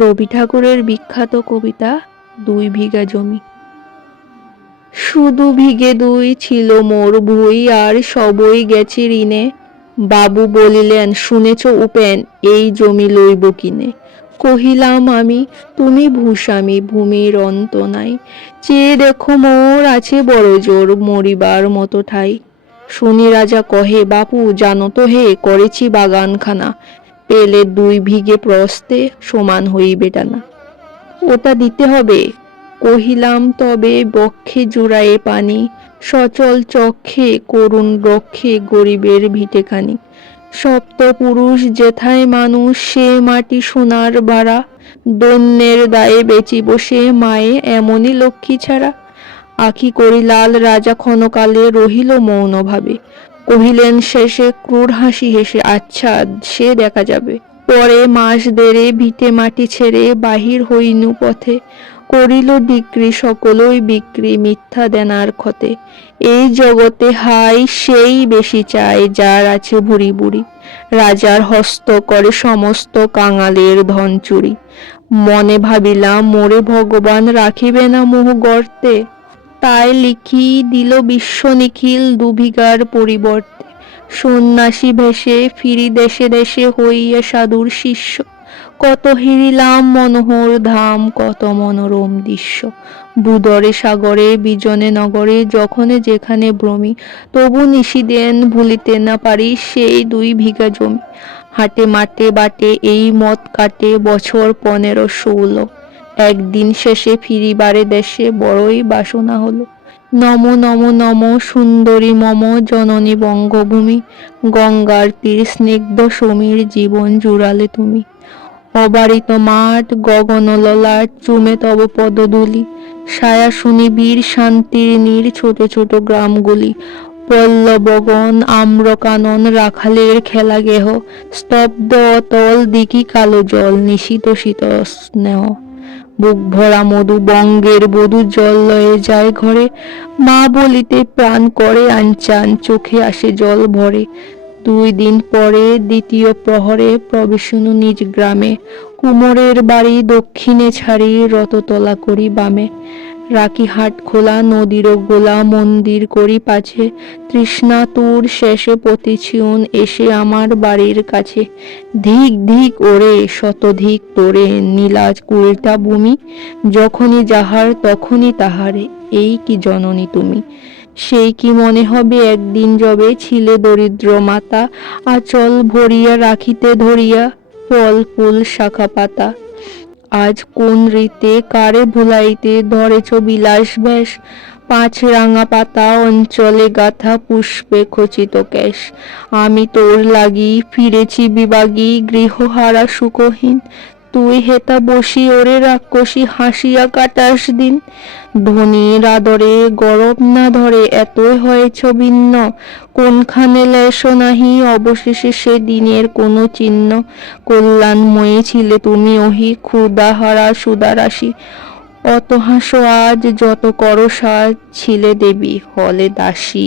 রবি ঠাকুরের বিখ্যাত কবিতা ২ বিঘা জমি। শুধু ভিগে দুই ছিল মোর ভুঁই, আর সবই গেছে ঋণে। বাবু বলিলেন, শুনেছ উপেন, এই জমি লইব কিনে। কহিলাম আমি, তুমি ভূস্বামী, ভূমির অন্ত নাই। চেয়ে দেখো মোর আছে বড় জোর, মরিবার মতো ঠাই। শুনি রাজা কহে, বাপু জানো তো হে, করেছি বাগানখানা। পেলে ২ বিঘে প্রস্তে সমান হইবে টানা। ওটা দিতে হবে। কহিলাম, তবে বক্ষে জুড়ায়ে পানি, সচল চক্ষে করুণ রক্ষে গরিবের ভিটেখানি। সপ্তপুরুষ যেথায় মানুষ, সে মাটি সোনার বাড়া। দৈন্যের দায়ে বেচিব সে মায়ে, এমনই লক্ষ্মী ছাড়া। আঁখি করি লাল, রাজা ক্ষণকালে রহিল মৌন ভাবে। কহিলেন শেষে ক্রূর হাসি হেসে, আচ্ছা সে দেখা যাবে। পরে মাস দেড়ে ভিটে মাটি ছেড়ে বাহির হইনু পথে। করিল ডিক্রি সকলই বিক্রি, মিথ্যা দেনার ক্ষতে। এই জগতে হাই সেই বেশি চায়, যার আছে ভুরি বুড়ি। রাজার হস্ত করে সমস্ত কাঙালের ধন চুরি। মনে ভাবিলাম, মোরে ভগবান রাখিবে না মোহ গর্তে। তাই লিখি দিল বিশ্ব নিখিল ২ বিঘার পরিবর্তে। সন্ন্যাসী ভেষে ফিরি দেশে দেশে, হইয়া সাধুর শিষ্য। কত হেরিলাম মনোহর ধাম, কত মনোরম দৃশ্য। ভূদরে সাগরে বিজনে নগরে, যখনে যেখানে ভ্রমি। তবু নিশিদিন ভুলিতে না পারি সেই ২ বিঘা জমি। হাটে মাঠে বাটে এই মত কাটে বছর ১৫-১৬। একদিন শেষে ফিরিবারে দেশে, বড়ই বাসনা হলো। নম নম নম সুন্দরী মম জননী বঙ্গভূমি। গঙ্গার তীর স্নিগ্ধ সমীর, জীবন জুড়ালে তুমি। অবারিত মাঠ গগন ললাট, চুমে তব পদধূলি। ছায়া সুনিবিড় শান্তির নীড়, ছোট ছোট গ্রামগুলি। পল্লবগণ আম্রকানন, রাখালের খেলা গেহ। স্তব্ধ অতল দিকি কালো জল, নিশীত শীত স্নেহ। বুক ভরা মধু বঙ্গের বধূ, জল লয়ে যায় ঘরে। মা বলিতে প্রাণ করে আনচান, চোখে আসে জল ভরে। ২ দিন পরে দ্বিতীয় প্রহরে প্রবেশিনু নিজ গ্রামে। কুমোরের বাড়ি দক্ষিণে ছাড়ি, রততলা করি বামে। রাখি হাট খোলা, নদীর গোলা, মন্দির করি পাছে। তৃষ্ণাতুর শেষে পথিছুন, এসে আমার বাড়ির কাছে। ধিক ধিক ওরে শতধিক তোরে, নীলাজ কুলটা ভূমি। যখনই যাহার তখনই তাহারে, এই কি জননী তুমি। সেই কি মনে হবে একদিন যবে ছিলে দরিদ্র মাতা, আঁচল ভরিয়া রাখিতে ধরিয়া ফল ফুল শাখা পাতা। আজ কোন রীতে কারে ভুলাইতে ধরেছ বিলাস বেশ। ৫ রাঙা পাতা অঞ্চলে গাথা, পুষ্পে খচিত কেশ। আমি তোর লাগি ফিরেছি বিবাগী, গৃহহারা সুখহীন। তুই হেতা বসি ওরে রাক্ষসী, হাসিয়া কাটাস দিন। ধনীর আদরে গরব না ধরে, এতই হয়েছ ভিন্ন। কোনখানে লেশ নাহি অবশেষে সে দিনের কোনো চিহ্ন। কল্যাণময়ী ছিলে তুমি ওহি, ক্ষুধাহারা সুধারাশি। অত হাসো আজ, যত করো সাজ, ছিলে দেবী হলে দাসী।